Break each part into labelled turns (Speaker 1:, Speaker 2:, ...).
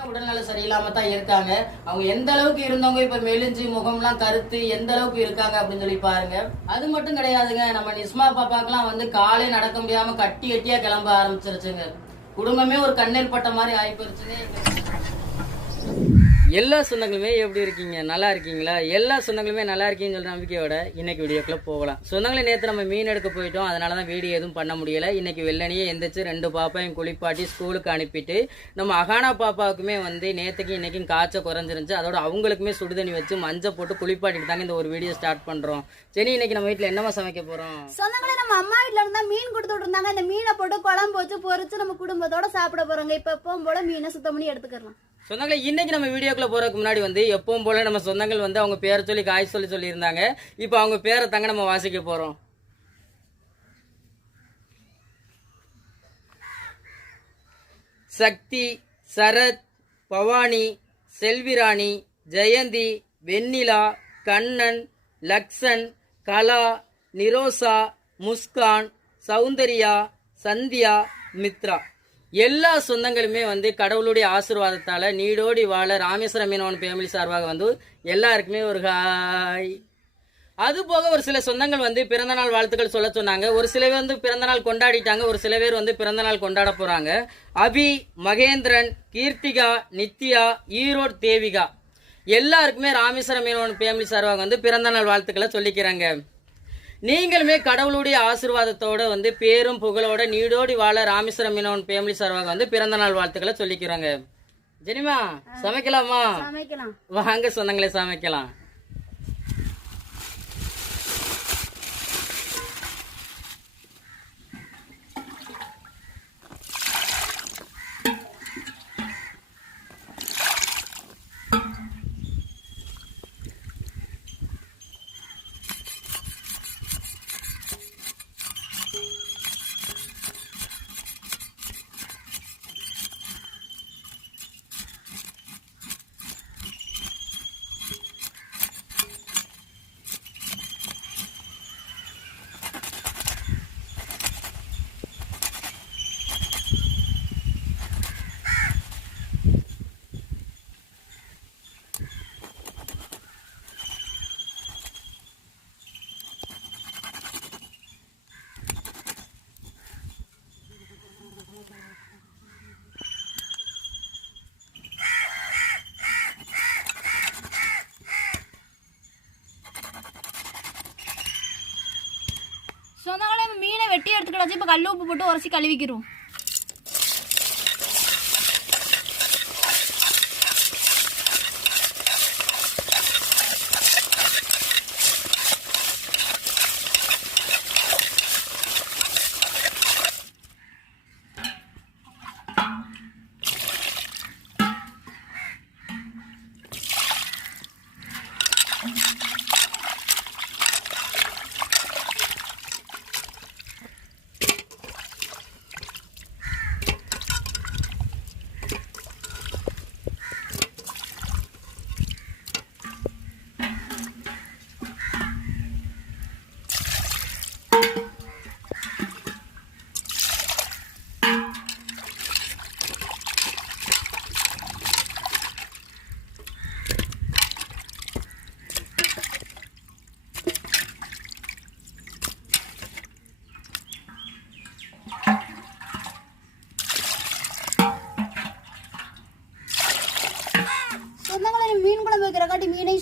Speaker 1: எல்லாருமே உடல்நலம் சரியில்லாம தான் இருக்காங்க அவங்க எந்த அளவுக்கு இருந்தவங்க இப்ப மெலிஞ்சு முகம்லாம் கருத்து எந்த அளவுக்கு இருக்காங்க அப்படின்னு சொல்லி பாருங்க அது மட்டும் கிடையாதுங்க நம்ம நிஸ்மா பாப்பாக்கெல்லாம் வந்து காலே நடக்க முடியாம கட்டி கட்டியா கிளம்ப ஆரம்பிச்சிருச்சுங்க குடும்பமே ஒரு கண்ணீர் பட்ட மாதிரி ஆகி போயிருச்சுங்க
Speaker 2: எல்லா சொந்தங்களுமே எப்படி இருக்கீங்க நல்லா இருக்கீங்களா எல்லா சொந்தங்களுமே நல்லா இருக்கீங்கன்னு சொல்ற நம்பிக்கையோட இன்னைக்கு வீடியோக்குள்ளே போகலாம் சொந்தங்களை நேற்று நம்ம மீன் எடுக்க போயிட்டோம் அதனால தான் வீடியோ எதுவும் பண்ண முடியல இன்னைக்கு வெள்ளனையே எந்திரிச்சு ரெண்டு பாப்பாவையும் குளிப்பாட்டி ஸ்கூலுக்கு அனுப்பிட்டு நம்ம அகானா பாப்பாவுக்குமே வந்து நேற்றுக்கு இன்றைக்கும் காய்ச்சல் குறைஞ்சிருந்துச்சு அதோட அவங்களுக்குமே சுடுதண்ணி வச்சு மஞ்சள் போட்டு குளிப்பாட்டிட்டு தாங்க இந்த ஒரு வீடியோ ஸ்டார்ட் பண்ணுறோம் சரி இன்னைக்கு நம்ம வீட்டில் என்னமா சமைக்க போகிறோம்
Speaker 1: சொந்தங்களை நம்ம அம்மா வீட்டில் இருந்தால் மீன் கொடுத்துட்டு இருந்தாங்க இந்த மீனை போட்டு குழம்பு வச்சு பொறிச்சு நம்ம குடும்பத்தோட சாப்பிட போகிறோங்க இப்போ போல மீனை சுத்தம் பண்ணி எடுத்துக்கலாம்
Speaker 2: சொந்தங்களை இன்னைக்கு நம்ம வீடியோக்குள்ள போறதுக்கு முன்னாடி வந்து எப்பவும் போல நம்ம சொந்தங்கள் வந்து அவங்க பேரை சொல்லி காய் சொல்லி சொல்லியிருந்தாங்க இப்போ அவங்க பேரை தங்க நம்ம வாசிக்க போறோம் சக்தி சரத் பவானி செல்விராணி ஜெயந்தி வெண்ணிலா கண்ணன் லக்ஷன் கலா நிரோசா முஸ்கான் சௌந்தர்யா சந்தியா மித்ரா எல்லா சொந்தங்களுமே வந்து கடவுளுடைய ஆசீர்வாதத்தால் நீடோடி வாழ ராமேஸ்வரம் மீனவன் ஃபேமிலி சார்பாக வந்து எல்லாருக்குமே ஒரு ஹாய் அது போக ஒரு சில சொந்தங்கள் வந்து பிறந்தநாள் வாழ்த்துக்கள் சொல்ல சொன்னாங்க ஒரு சில பேர் வந்து பிறந்தநாள் கொண்டாடிட்டாங்க ஒரு சில பேர் வந்து பிறந்தநாள் கொண்டாட போகிறாங்க அபி மகேந்திரன் கீர்த்திகா நித்யா ஈரோடு தேவிகா எல்லாருக்குமே ராமேஸ்வரம் மீனவன் ஃபேமிலி சார்பாக வந்து பிறந்தநாள் வாழ்த்துக்களை சொல்லிக்கிறாங்க நீங்களுமே கடவுளுடைய ஆசிர்வாதத்தோட வந்து பேரும் புகழோட நீடோடி வாழ ராமேஸ்வரம் மீனவன் ஃபேமிலி சார்பாக வந்து பிறந்தநாள் வாழ்த்துக்களை சொல்லிக்கிறாங்க ஜெனிமா சமைக்கலாமா வாங்க சொந்தங்களே சமைக்கலாம்
Speaker 1: வெட்டி எடுத்துக்கிடாச்சு இப்போ கல் உப்பு போட்டு உரசி கழுவிக்கிறோம்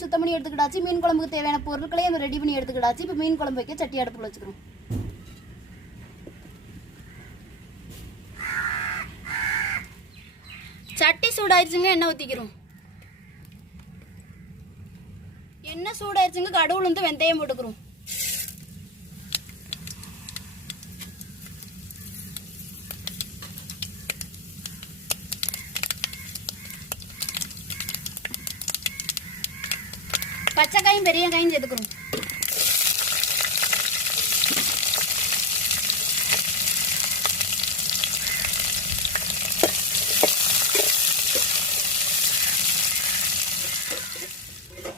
Speaker 1: தண்ணியும் சுத்தம் பண்ணி எடுத்துக்கிட்டாச்சு மீன் குழம்புக்கு தேவையான பொருட்களையும் நம்ம ரெடி பண்ணி எடுத்துக்கிட்டாச்சு இப்போ மீன் குழம்பு வைக்க சட்டி அடுப்பு வச்சுக்கிறோம் சட்டி சூடாயிருச்சுங்க எண்ணெய் ஊற்றிக்கிறோம் எண்ணெய் சூடாயிருச்சுங்க கடவுள் வந்து வெந்தயம் போட்டுக்கிறோம் பெரிய வெங்காயம் சேர்த்துக்கிறோம்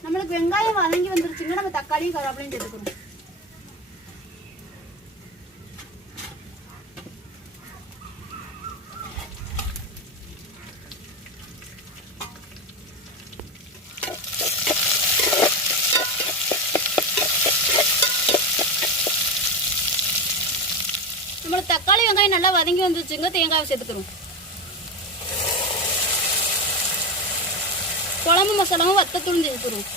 Speaker 1: நம்மளுக்கு வெங்காயம் வதங்கி வந்துருச்சுங்க நம்ம தக்காளியும் கருவேப்பிலையும் சேர்த்துக்கிறோம் நல்லா வதங்கி வந்துச்சுங்க தேங்காவை சேர்த்துக்கிறோம் குழம்பு மசாலாவும் வத்த துணி சேர்த்துக்கிறோம்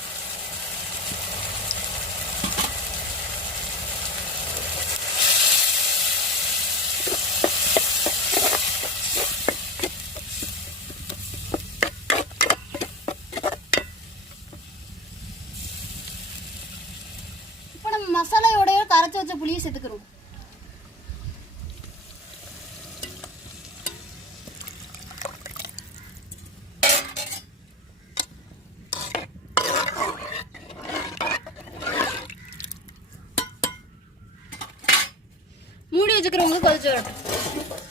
Speaker 1: மசாலையோடய கரைச்சி வச்ச புளியை சேர்த்துக்கிறோம் இருக்கிறவங்களுக்கு கொதிச்சு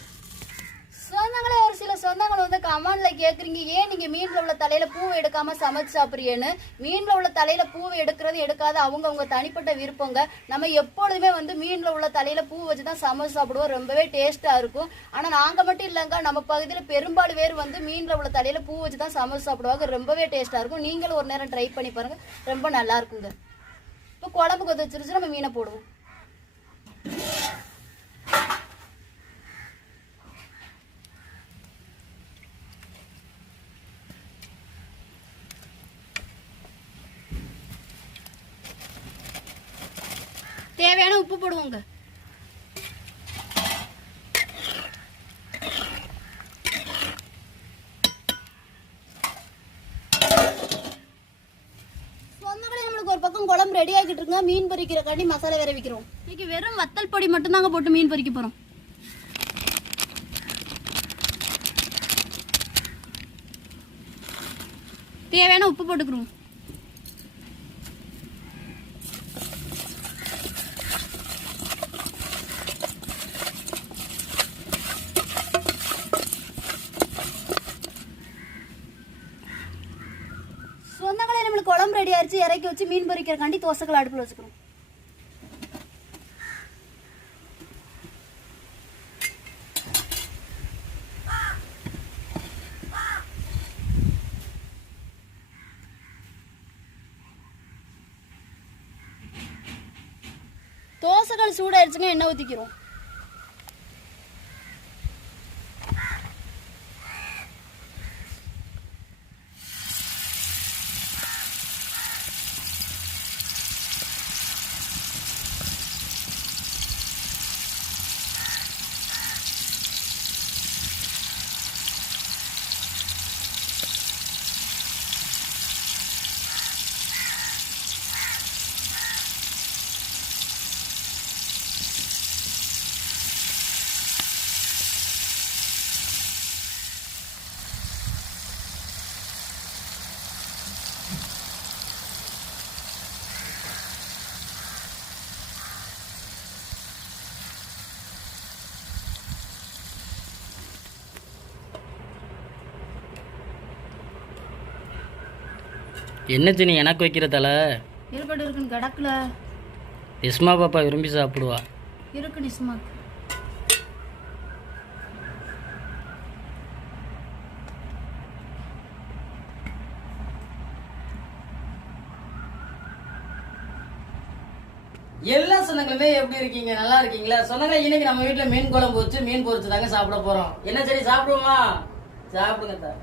Speaker 1: சொந்தங்களே ஒரு சில சொந்தங்கள் வந்து கமெண்ட்ல கேட்குறீங்க ஏன் நீங்க மீன்ல உள்ள தலையில பூவை எடுக்காம சமைச்சு சாப்பிட்றியேன்னு மீன்ல உள்ள தலையில பூவை எடுக்கிறது எடுக்காத அவங்க அவங்க தனிப்பட்ட விருப்பங்க நம்ம எப்பொழுதுமே வந்து மீன்ல உள்ள தலையில பூ வச்சு தான் சமைச்சு சாப்பிடுவோம் ரொம்பவே டேஸ்டா இருக்கும் ஆனா நாங்க மட்டும் இல்லைங்க நம்ம பகுதியில் பெரும்பாலும் பேர் வந்து மீன்ல உள்ள தலையில பூ வச்சு தான் சமைச்சு சாப்பிடுவாங்க ரொம்பவே டேஸ்டா இருக்கும் நீங்களும் ஒரு நேரம் ட்ரை பண்ணி பாருங்க ரொம்ப நல்லா இருக்குங்க இப்போ குழம்பு கொதிச்சிருச்சு நம்ம மீனை போடுவோம் தேவையான உப்பு போடுவோங்க சொந்தக்கடை நம்மளுக்கு ஒரு பக்கம் குழம்பு ரெடி ஆகிட்டு இருக்கோம் மீன் பொறிக்கிற கண்டி மசாலா வைக்கிறோம் இன்னைக்கு வெறும் வத்தல் பொடி மட்டும் தாங்க போட்டு மீன் பொறிக்க போகிறோம் தேவையான உப்பு போட்டுக்கிறோம் சொந்தங்களை நம்மளுக்கு குழம்பு ரெடி ஆயிடுச்சு இறக்கி வச்சு மீன் பொறிக்கிறக்காண்டி தோசைகள் அடுப்பில் வச்சுக்கிறோம் சூடாயிருச்சுங்க எண்ணெய் ஊற்றிக்கிறோம்
Speaker 2: என்ன நீ எனக்கு வைக்கிற தலை
Speaker 1: இருக்கட்டும் இருக்குன்னு கிடக்கல
Speaker 2: நிஸ்மா பாப்பா விரும்பி சாப்பிடுவா இருக்கு நிஸ்மா எல்லா சொன்னங்களுமே எப்படி இருக்கீங்க நல்லா இருக்கீங்களா சொன்னங்க இன்னைக்கு நம்ம வீட்டுல மீன் குழம்பு வச்சு மீன் பொரிச்சு தாங்க சாப்பிட போறோம் என்ன சரி சாப்பிடுவோமா சாப்பிடுங்க தான்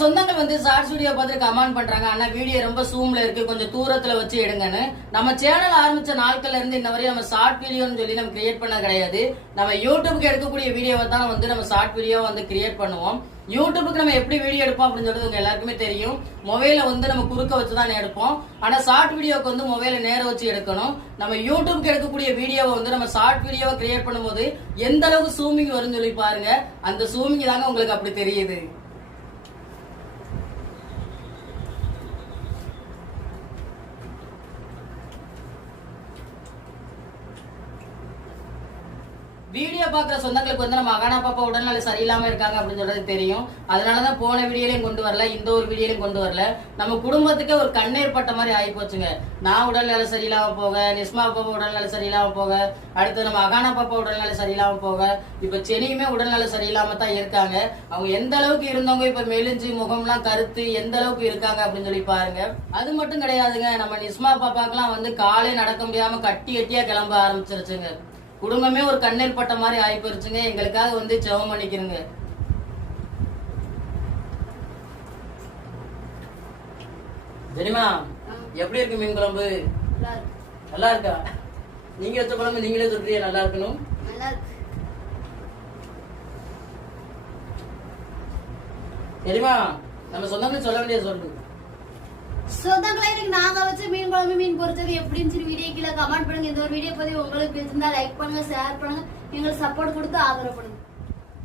Speaker 2: சொந்தங்கள் வந்து ஷார்ட் வீடியோ பார்த்துட்டு கமெண்ட் பண்றாங்க ஆனா வீடியோ ரொம்ப சூம்ல இருக்கு கொஞ்சம் தூரத்துல வச்சு எடுங்கன்னு நம்ம சேனல் ஆரம்பிச்ச நாட்கள்ல இருந்து இன்ன வரையும் நம்ம ஷார்ட் வீடியோன்னு சொல்லி நம்ம கிரியேட் பண்ண கிடையாது நம்ம யூடியூப்க்கு எடுக்கக்கூடிய வீடியோவை தான் வந்து நம்ம ஷார்ட் வீடியோ வந்து கிரியேட் பண்ணுவோம் யூடியூபுக்கு நம்ம எப்படி வீடியோ எடுப்போம் அப்படின்னு சொல்லிட்டு உங்க எல்லாருக்குமே தெரியும் மொபைல வந்து நம்ம குறுக்க வச்சுதான் எடுப்போம் ஆனா ஷார்ட் வீடியோக்கு வந்து மொபைல நேரம் வச்சு எடுக்கணும் நம்ம யூடியூப்க்கு எடுக்கக்கூடிய வீடியோவை வந்து நம்ம ஷார்ட் வீடியோவை கிரியேட் பண்ணும்போது எந்த அளவுக்கு சூமிங் வரும்னு சொல்லி பாருங்க அந்த சூமிங் தாங்க உங்களுக்கு அப்படி தெரியுது வீடியோ பாக்குற சொந்தங்களுக்கு வந்து நம்ம அகானா பாப்பா உடல்நல சரியில்லாம இருக்காங்க அப்படின்னு சொல்றது தெரியும் அதனாலதான் போன வீடியோலையும் கொண்டு வரல இந்த ஒரு வீடியோலையும் கொண்டு வரல நம்ம குடும்பத்துக்கே ஒரு கண்ணீர் பட்ட மாதிரி ஆகி போச்சுங்க நான் உடல்நிலை சரியில்லாம போக நிஸ்மா பாப்பா உடல்நல சரியில்லாம போக அடுத்து நம்ம அகானா பாப்பா உடல்நிலை சரியில்லாம போக இப்ப செனியுமே உடல்நல சரியில்லாம தான் இருக்காங்க அவங்க எந்த அளவுக்கு இருந்தவங்க இப்ப மெலிஞ்சு முகம்லாம் கருத்து எந்த அளவுக்கு இருக்காங்க அப்படின்னு சொல்லி பாருங்க அது மட்டும் கிடையாதுங்க நம்ம நிஸ்மா பாப்பாக்கெல்லாம் வந்து காலே நடக்க முடியாம கட்டி கட்டியா கிளம்ப ஆரம்பிச்சிருச்சுங்க குடும்பமே ஒரு கண்ணீர் பட்ட மாதிரி ஆகி போயிருச்சுங்க எங்களுக்காக வந்து ஜெபம் பண்ணிக்கிறோங்க தெரியுமா எப்படி இருக்கு மீன் குழம்பு நல்லா இருக்கா நீங்க வச்ச குழம்பு நீங்களே சொல்றீங்க நல்லா இருக்கணும் தெரியுமா நம்ம சொன்னது சொல்ல வேண்டிய சொல்லு
Speaker 1: சொந்தங்களை இன்னைக்கு நாங்க வச்சு மீன் குழம்பு மீன் பொறிச்சது எப்படின்னு சொல்லி வீடியோ கீழே கமெண்ட் பண்ணுங்க இந்த ஒரு வீடியோ பதிவு உங்களுக்கு பிடிச்சிருந்தா லைக் பண்ணுங்க ஷேர் பண்ணுங்க எங்களுக்கு சப்போர்ட் கொடுத்து ஆதரவு பண்ணுங்க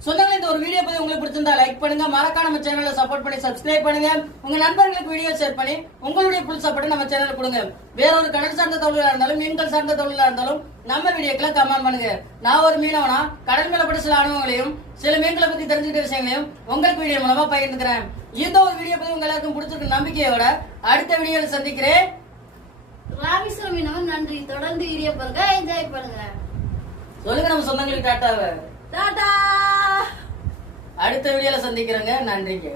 Speaker 2: சொந்தங்களை இந்த ஒரு வீடியோ பதிவு உங்களுக்கு பிடிச்சிருந்தா லைக் பண்ணுங்க மறக்காம நம்ம சேனலை சப்போர்ட் பண்ணி சப்ஸ்கிரைப் பண்ணுங்க உங்க நண்பர்களுக்கு வீடியோ ஷேர் பண்ணி உங்களுடைய புல் சப்போர்ட் நம்ம சேனல் கொடுங்க வேற ஒரு கடல் சார்ந்த தொழிலா இருந்தாலும் மீன்கள் சார்ந்த தொழிலா இருந்தாலும் நம்ம வீடியோக்கெல்லாம் கமெண்ட் பண்ணுங்க நான் ஒரு மீனவனா கடல் மேலப்பட்ட சில அனுபவங்களையும் சில மீன்களை பத்தி தெரிஞ்சுக்கிட்ட விஷயங்களையும் உங்களுக்கு வீடியோ மூலமா பயிர்ந்துக்கிறேன் இந்த ஒரு வீடியோ பத்தி உங்களுக்கு எல்லாருக்கும் பிடிச்சிருக்க நம்பிக்கையோட அடுத்த வீடியோல சந்திக்கிறேன்
Speaker 1: ராமேஸ்வரம் நன்றி தொடர்ந்து வீடியோ பாருங்க என்ஜாய் பண்ணுங்க
Speaker 2: சொல்லுங்க நம்ம சொந்தங்களுக்கு டாட்டாவை டாட்டா அடுத்த வீடியோல சந்திக்கிறேங்க நன்றிங்க